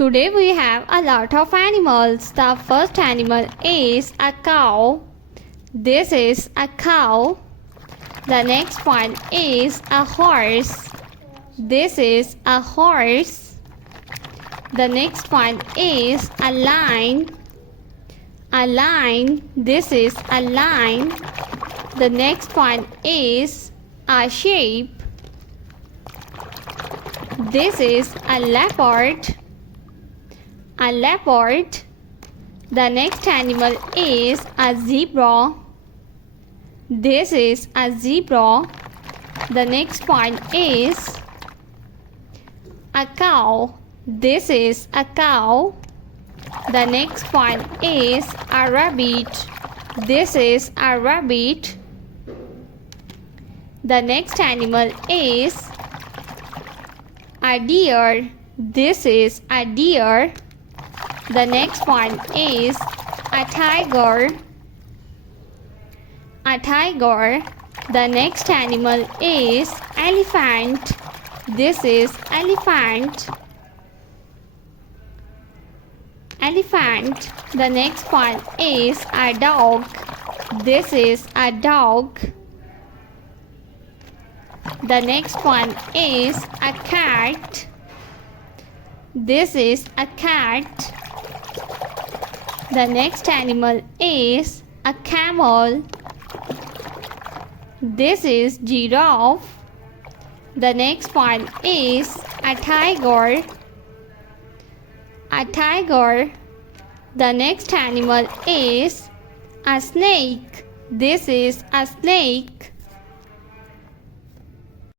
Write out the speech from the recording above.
Today we have a lot of animals. The first animal is a cow. This is a cow. The next one is a horse. This is a horse. The next one is a lion. A lion. This is a lion. The next one is a sheep. This is a leopard. A leopard. The next animal is a zebra. This is a zebra. The next one is a cow. This is a cow. The next one is a rabbit. This is a rabbit. The next animal is a deer. This is a deer. The next one is a tiger. A tiger. The next animal is elephant. This is elephant. Elephant. The next one is a dog. This is a dog. The next one is a cat. This is a cat. The next animal is a camel. This is giraffe. The next one is a tiger. A tiger. The next animal is a snake. This is a snake.